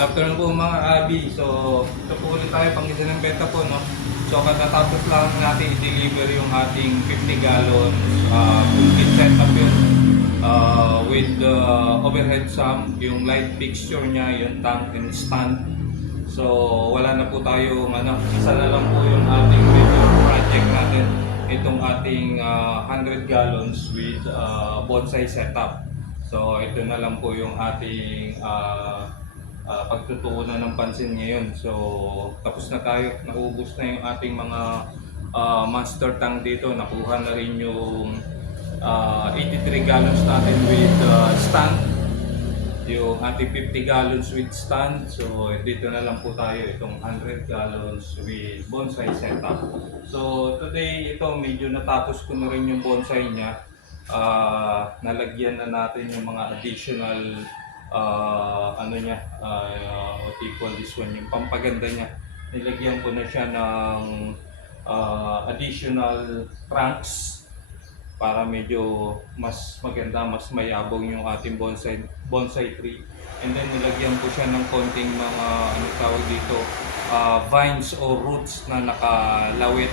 Good afternoon po mga abi. So, ito po ulit tayo pang isa ng beta po, no? So, katatapos lang natin i-deliver yung ating 50 gallon full kit setup yun. With the overhead sump, yung light fixture niya, yung tank and stand. So, wala na po tayo, isa na lang po yung ating major project natin. Itong ating 100 gallons with bonsai setup. So, ito na lang po yung ating pagtutuunan ng pansin ngayon. So, tapos na tayo. Naubos na yung ating mga master tank dito. Nakuha na rin yung 83 gallons natin with stand. Yung ating 50 gallons with stand. So, dito na lang po tayo. Itong 100 gallons with bonsai setup. So, today, ito medyo natapos ko na rin yung bonsai niya. Nalagyan na natin yung mga additional what do you call this one, yung pampaganda niya. Nilagyan ko na siya ng additional trunks para medyo mas maganda, mas mayabong yung ating bonsai tree. And then nilagyan ko siya ng konting mga tawag dito, vines or roots na nakalawit.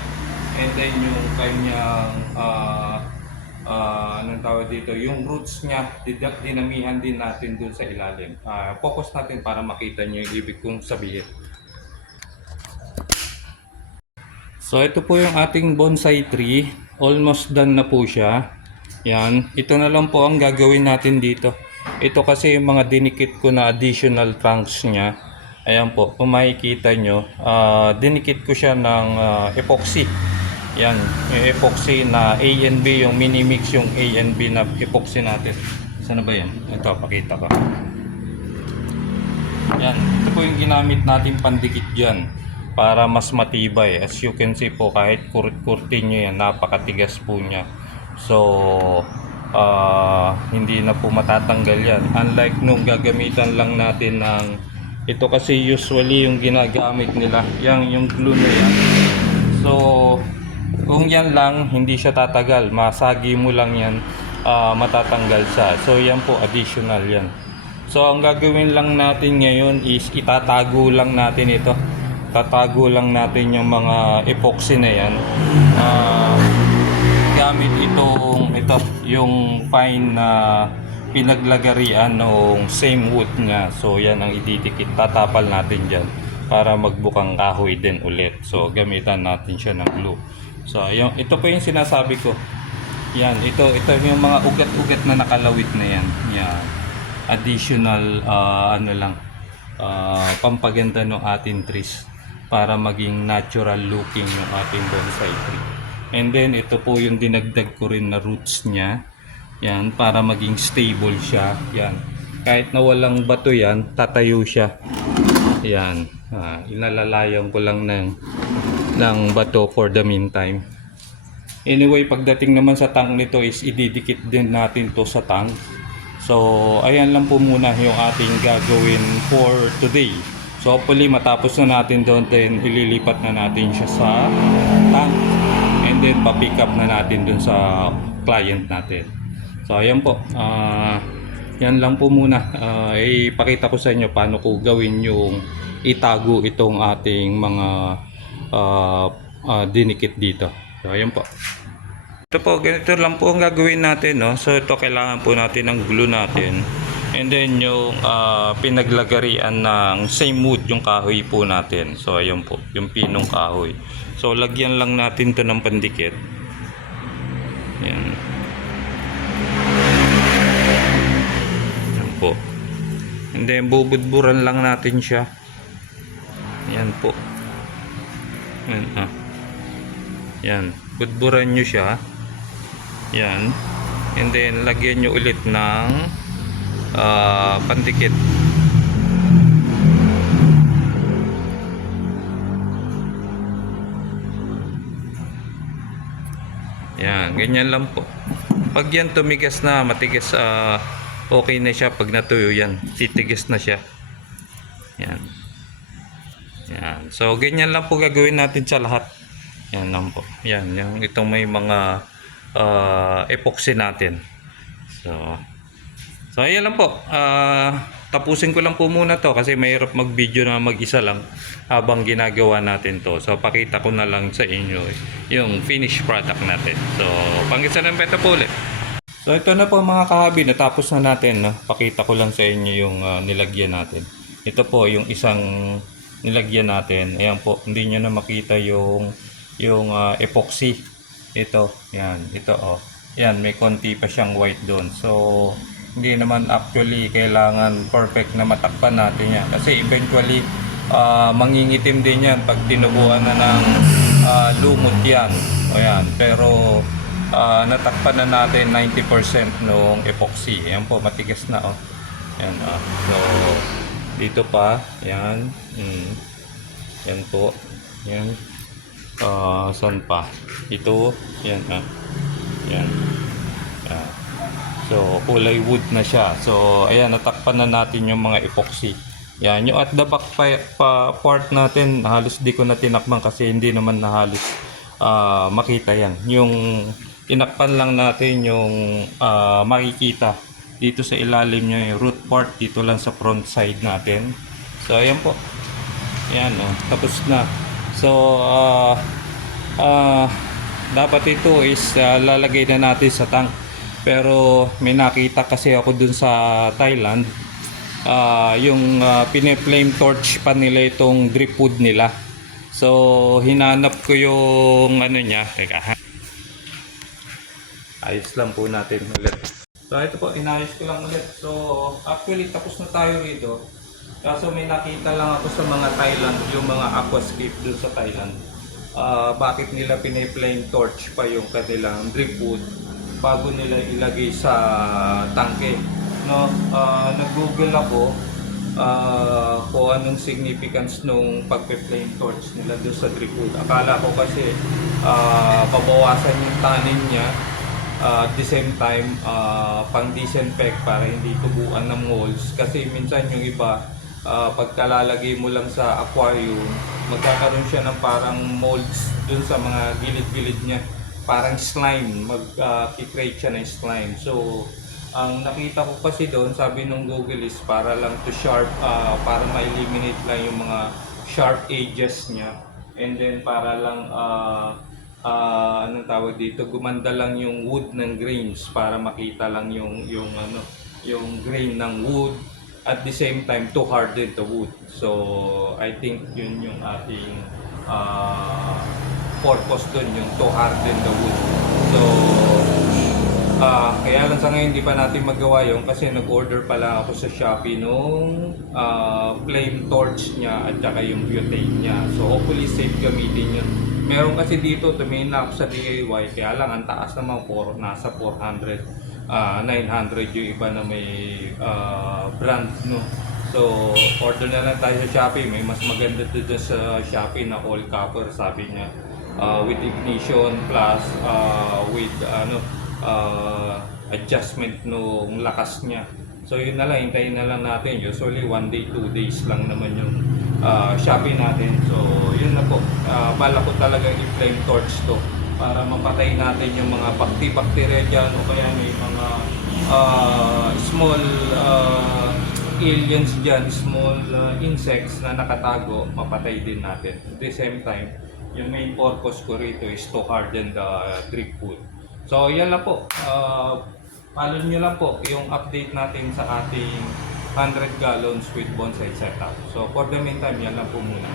And then yung kanyang anong tawag dito, yung roots niya, dinamihan din natin dun sa ilalim. Focus natin para makita nyo yung ibig kong sabihin. So ito po yung ating bonsai tree. Almost done na po siya. Yan. Ito na lang po ang gagawin natin dito. Ito kasi yung mga dinikit ko na additional trunks niya. Ayan po, kung makikita nyo, dinikit ko siya ng epoxy. Yan, yung epoxy na A and B, yung mini mix yung A and B na epoxy natin. Sana ba yan? Ito, pakita ko. Yan, ito po yung ginamit natin pandikit dyan para mas matibay. As you can see po, kahit kurtin nyo yan, napakatigas po niya. So, hindi na po matatanggal yan. Unlike nung gagamitan lang natin ng, ito kasi usually yung ginagamit nila, yung glue na yan. So, kung yan lang, hindi siya tatagal. Masagi mo lang yan, matatanggal siya. So, yan po, additional yan. So, ang gagawin lang natin ngayon is itatago lang natin ito. Tatago lang natin yung mga epoxy na yan. Gamit yung fine na pinaglagarian ng same wood niya. So, yan ang ididikit. Tatapal natin dyan para magbukang kahoy din ulit. So, gamitan natin siya ng glue. So, ito po yung sinasabi ko. Yan, ito yung mga ugat-ugat na nakalawit na yan. Yan. Additional pampaganda ng ating trees para maging natural looking yung ating bonsai tree. And then ito po yung dinagdag ko rin na roots niya. Yan, para maging stable siya. Yan. Kahit na walang bato yan, tatayo siya. Yan. Inalalayan ko lang ng bato for the meantime. Anyway, pagdating naman sa tank nito is ididikit din natin to sa tank. So, ayan lang po muna yung ating gagawin for today. So, hopefully matapos na natin doon, then ililipat na natin siya sa tank. And then, pa-pick up na natin doon sa client natin. So, ayan po. Yan lang po muna. Ipakita ko sa inyo paano ko gawin yung itago itong ating mga dinikit dito. So, ayan po. Ito po, ganito lang po ang gagawin natin, no? So, ito kailangan po natin ng glue natin. And then, yung pinaglagarian ng same wood, yung kahoy po natin. So, ayan po, yung pinong kahoy. So, lagyan lang natin to ng pandikit. Ayan. Ayan po. And then, bubudburan lang natin siya. Ayan po. Ayan, yan, budburan nyo siya. Yan. And then lagyan nyo ulit ng pandikit. Yan, ganyan lang po. Pag yan tumigas na, matigas, okay na siya. Pag natuyo yan, titigas na siya. Yan. Yan. So ganyan lang po gagawin natin sa lahat. Yan lang po. Yan, yung itong may mga epoxy natin. So ayan lang po. tapusin ko lang po muna to kasi mahirap mag-video na mag-isa lang habang ginagawa natin to. So pakita ko na lang sa inyo yung finished product natin. So pangisa ng beta po ulit. So ito na po mga kahabi, natapos na natin, no? Pakita ko lang sa inyo yung nilagyan natin. Ito po yung isang nilagyan natin. Ayan po, hindi nyo na makita yung epoxy. Ito, yan, ito oh. Yan, may konti pa siyang white doon. So hindi naman actually kailangan perfect na matakpan natin yan. Kasi eventually mangingitim din yan pag tinubuan na ng lumot yan. O yan, pero natakpan na natin 90% nung epoxy. Ayan po, matigas na oh. Ayan, so dito pa, yan. Yan po. Yan. Saan pa? Ito, yan yan. So kulay wood na siya. So ayan, natakpan na natin yung mga epoxy. Yan, yung at the back part natin, halos di ko na tinakpan kasi hindi naman na halos makita yan. Yung tinakpan lang natin yung makikita dito sa ilalim nyo yung root part dito lang sa front side natin. So ayan po. Ayan oh, tapos na. So dapat ito is lalagay na natin sa tank. Pero may nakita kasi ako dun sa Thailand, yung pine-flame torch pa nila itong drip wood nila. So hinanap ko yung ano niya. Teka, ayos lang po natin ulit. So ito po, inayos ko lang ulit. So actually tapos na tayo rito. Kaso may nakita lang ako sa mga Thailand, yung mga aquascape dun sa Thailand. Bakit nila pine-flame torch pa yung kanilang drip wood bago nila ilagay sa tangke, no? Nag-google ako kung anong significance nung pagpe-flame torch nila doon sa drip wood. Akala ko kasi pabawasan yung tanin niya, at the same time pang disinfect para hindi tubuan ng molds. Kasi minsan yung iba pagkalalagay mo lang sa aquarium, magkakaroon siya ng parang molds dun sa mga gilid-gilid niya, parang slime, mag-create siya ng slime. So ang nakita ko kasi doon, sabi nung Google is para lang to sharp, para ma-eliminate lang yung mga sharp edges niya, and then para lang anong tawag dito, gumanda lang yung wood ng grains para makita lang yung grain ng wood, at the same time to harden the wood. So I think yun yung ating purpose doon, yung to harden the wood. So kaya lang sa ngayon hindi pa natin magawa yun kasi nag-order pala ako sa Shopee nung flame torch niya at saka yung butane niya. So hopefully safe gamitin yun. Meron kasi dito, tumingin na ako sa DIY, kaya lang ang taas naman po, nasa 400, 900 yung iba na may brand, no? So order na lang tayo sa Shopee. May mas maganda doon sa Shopee na all copper, sabi niya, with ignition plus with adjustment nung lakas niya. So yun na lang, hintayin na lang natin. Usually 1 day, 2 days lang naman yung Shopee natin. So yun na po, bala ko talaga i-flame torch to para mapatay natin yung mga bacteria dyan, o kaya may mga small aliens dyan, small insects na nakatago, mapatay din natin. At the same time, yung main purpose ko rito is to harden the drip wood. So yan lang po, follow nyo lang po yung update natin sa ating 100 gallons with bonsai setup. So for the meantime, yan lang po muna.